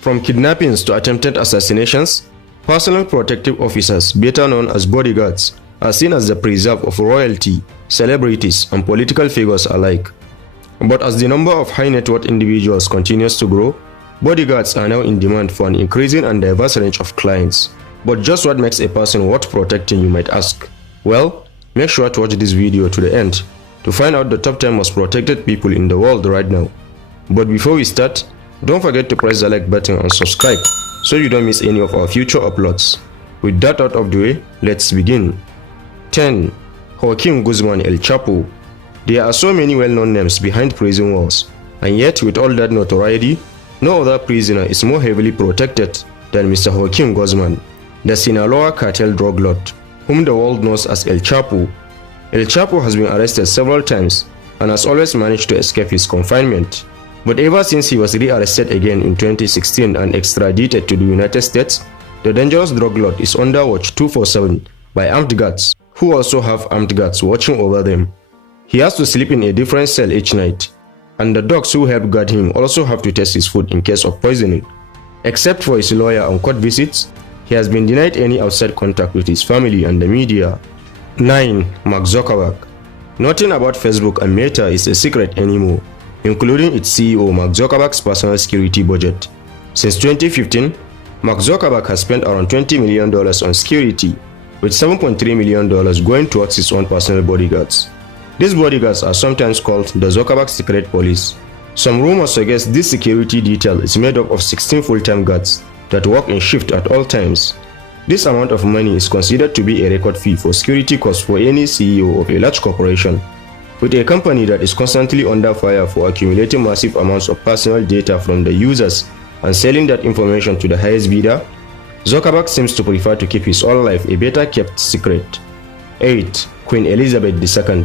From kidnappings to attempted assassinations, personal protective officers, better known as bodyguards, are seen as the preserve of royalty, celebrities, and political figures alike. But as the number of high net worth individuals continues to grow, bodyguards are now in demand for an increasing and diverse range of clients. But just what makes a person worth protecting, you might ask? Well, make sure to watch this video to the end to find out the top 10 most protected people in the world right now. But before we start, don't forget to press the like button and subscribe so you don't miss any of our future uploads. With that out of the way, let's begin. 10. Hawkin, Guzman, El Chapo. There are so many well-known names behind prison walls, and yet with all that notoriety, no other prisoner is more heavily protected than Mr. Hawkin Guzman, the Sinaloa cartel drug lord, whom the world knows as El Chapo. El Chapo has been arrested several times and has always managed to escape his confinement. But ever since he was re-arrested again in 2016 and extradited to the United States, the dangerous drug lord is under watch 24/7 by armed guards, who also have armed guards watching over them. He has to sleep in a different cell each night, and the dogs who help guard him also have to test his food in case of poisoning. Except for his lawyer on court visits, he has been denied any outside contact with his family and the media. 9. Mark Zuckerberg. Nothing about Facebook and Meta is a secret anymore, including its CEO Mark Zuckerberg's personal security budget. Since 2015, Mark Zuckerberg has spent around $20 million on security, with $7.3 million going towards his own personal bodyguards. These bodyguards are sometimes called the Zuckerberg Secret Police. Some rumors suggest this security detail is made up of 16 full-time guards that work in shift at all times. This amount of money is considered to be a record fee for security costs for any CEO of a large corporation. With a company that is constantly under fire for accumulating massive amounts of personal data from the users and selling that information to the highest bidder, Zuckerberg seems to prefer to keep his own life a better kept secret. 8. Queen Elizabeth II.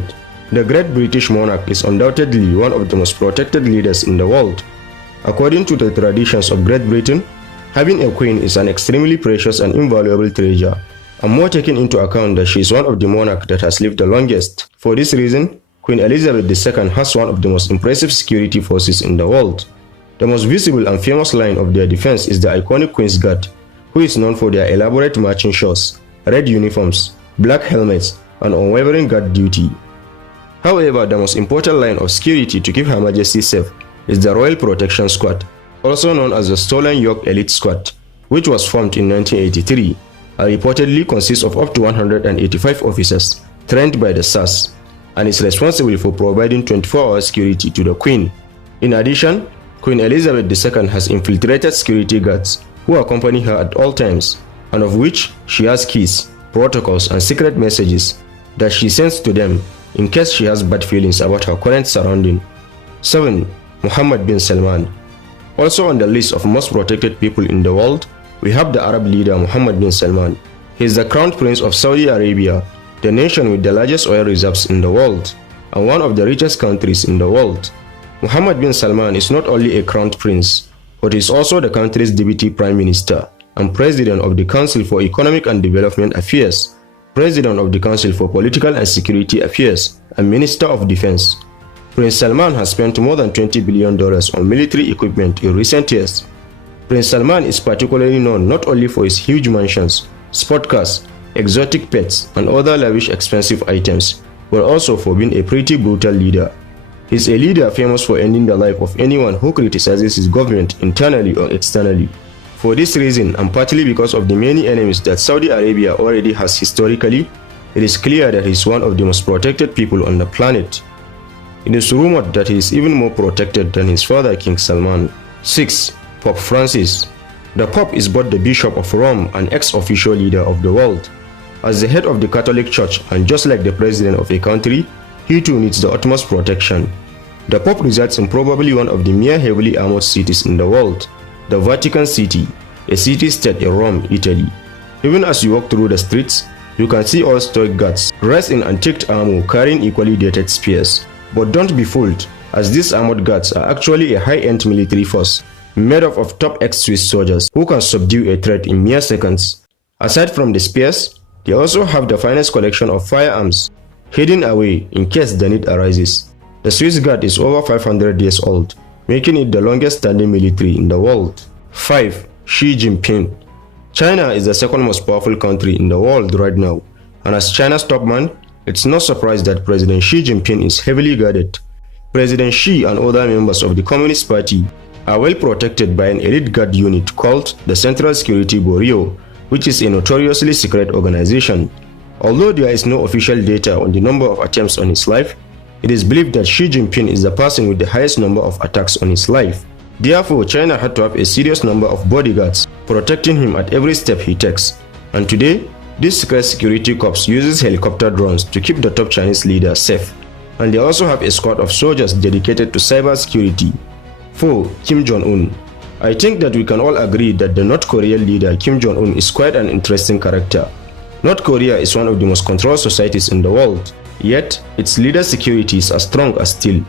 The Great British monarch is undoubtedly one of the most protected leaders in the world. According to the traditions of Great Britain, having a queen is an extremely precious and invaluable treasure, and more taking into account that she is one of the monarchs that has lived the longest. For this reason, Queen Elizabeth II has one of the most impressive security forces in the world. The most visible and famous line of their defense is the iconic Queen's Guard, who is known for their elaborate marching shows, red uniforms, black helmets, and unwavering guard duty. However, the most important line of security to keep Her Majesty safe is the Royal Protection Squad, also known as the Stolen York Elite Squad, which was formed in 1983 and reportedly consists of up to 185 officers trained by the SAS, and is responsible for providing 24-hour security to the Queen. In addition, Queen Elizabeth II has infiltrated security guards who accompany her at all times, and of which she has keys, protocols, and secret messages that she sends to them in case she has bad feelings about her current surrounding. 7. Mohammed bin Salman. Also on the list of most protected people in the world, we have the Arab leader Mohammed bin Salman. He is the Crown Prince of Saudi Arabia, the nation with the largest oil reserves in the world, and one of the richest countries in the world. Mohammed bin Salman is not only a crown prince, but is also the country's deputy prime minister and president of the Council for Economic and Development Affairs, president of the Council for Political and Security Affairs, and Minister of Defense. Prince Salman has spent more than $20 billion on military equipment in recent years. Prince Salman is particularly known not only for his huge mansions, sport cars, exotic pets, and other lavish expensive items, but also for being a pretty brutal leader. He is a leader famous for ending the life of anyone who criticizes his government internally or externally. For this reason, and partly because of the many enemies that Saudi Arabia already has historically, it is clear that he is one of the most protected people on the planet. It is rumored that he is even more protected than his father, King Salman. 6. Pope Francis. The Pope is both the Bishop of Rome and ex-official leader of the world. As the head of the Catholic Church and just like the president of a country, he too needs the utmost protection. The Pope resides in probably one of the mere heavily armored cities in the world, the Vatican City, a city-state in Rome, Italy. Even as you walk through the streets, you can see all stoic guards dressed in antiqued armor carrying equally dated spears. But don't be fooled, as these armored guards are actually a high-end military force made up of top ex-Swiss soldiers who can subdue a threat in mere seconds. Aside from the spears, they also have the finest collection of firearms hidden away in case the need arises. The Swiss Guard is over 500 years old, making it the longest standing military in the world. 5. Xi Jinping. China is the second most powerful country in the world right now, and as China's top man, it's no surprise that President Xi Jinping is heavily guarded. President Xi and other members of the Communist Party are well protected by an elite guard unit called the Central Security Bureau, which is a notoriously secret organization. Although there is no official data on the number of attempts on his life, it is believed that Xi Jinping is the person with the highest number of attacks on his life. Therefore, China had to have a serious number of bodyguards protecting him at every step he takes. And today, this secret security corps uses helicopter drones to keep the top Chinese leader safe. And they also have a squad of soldiers dedicated to cyber security. 4. Kim Jong-un. I think that we can all agree that the North Korean leader Kim Jong-un is quite an interesting character. North Korea is one of the most controlled societies in the world, yet its leader securities are strong as steel.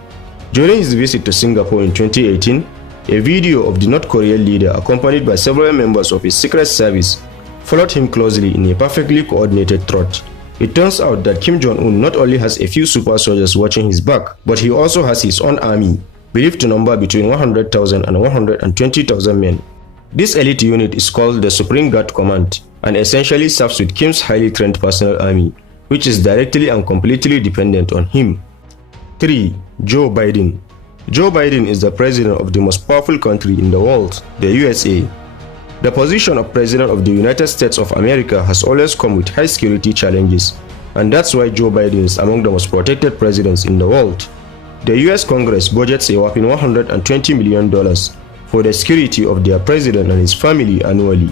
During his visit to Singapore in 2018, a video of the North Korean leader accompanied by several members of his secret service followed him closely in a perfectly coordinated trot. It turns out that Kim Jong-un not only has a few super soldiers watching his back, but he also has his own army, believed to number between 100,000 and 120,000 men. This elite unit is called the Supreme Guard Command and essentially serves with Kim's highly trained personal army, which is directly and completely dependent on him. 3. Joe Biden. Joe Biden is the president of the most powerful country in the world, the USA. The position of President of the United States of America has always come with high security challenges, and that's why Joe Biden is among the most protected presidents in the world. The US Congress budgets a whopping $120 million for the security of their president and his family annually.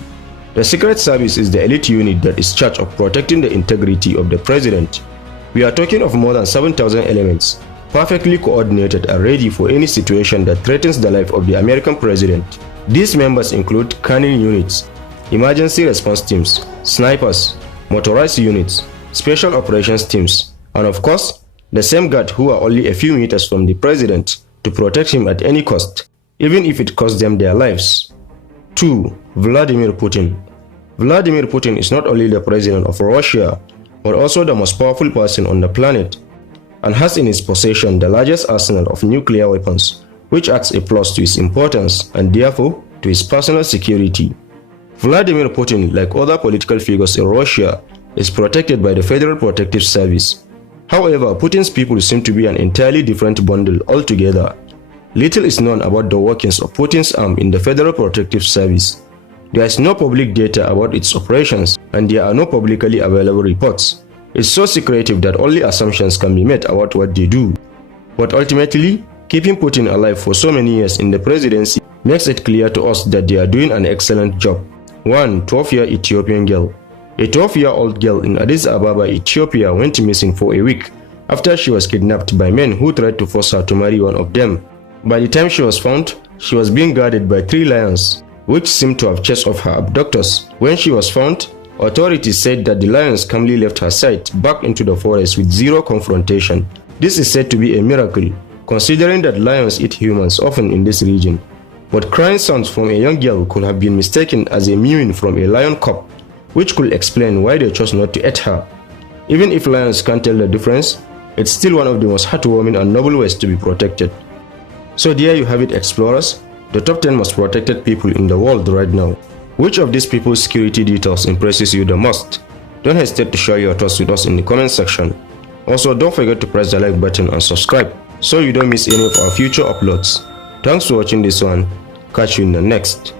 The Secret Service is the elite unit that is charged of protecting the integrity of the president. We are talking of more than 7,000 elements, perfectly coordinated and ready for any situation that threatens the life of the American president. These members include canine units, emergency response teams, snipers, motorized units, special operations teams, and of course, the same guard who are only a few meters from the president to protect him at any cost, even if it costs them their lives. 2. Vladimir Putin. Vladimir Putin is not only the president of Russia, but also the most powerful person on the planet, and has in his possession the largest arsenal of nuclear weapons, which adds a plus to his importance and therefore to his personal security. Vladimir Putin, like other political figures in Russia, is protected by the Federal Protective Service. However, Putin's people seem to be an entirely different bundle altogether. Little is known about the workings of Putin's arm in the Federal Protective Service. There is no public data about its operations, and there are no publicly available reports. It's so secretive that only assumptions can be made about what they do. But ultimately, keeping Putin alive for so many years in the presidency makes it clear to us that they are doing an excellent job. 1. 12-year Ethiopian girl. A 12-year-old girl in Addis Ababa, Ethiopia went missing for a week after she was kidnapped by men who tried to force her to marry one of them. By the time she was found, she was being guarded by 3 lions, which seemed to have chased off her abductors. When she was found, authorities said that the lions calmly left her side back into the forest with zero confrontation. This is said to be a miracle, considering that lions eat humans often in this region. But crying sounds from a young girl could have been mistaken as a mewing from a lion cub, which could explain why they chose not to eat her. Even if lions can't tell the difference, it's still one of the most heartwarming and noble ways to be protected. So there you have it, explorers, the top 10 most protected people in the world right now. Which of these people's security details impresses you the most? Don't hesitate to share your thoughts with us in the comment section. Also, don't forget to press the like button and subscribe so you don't miss any of our future uploads. Thanks for watching this one. Catch you in the next.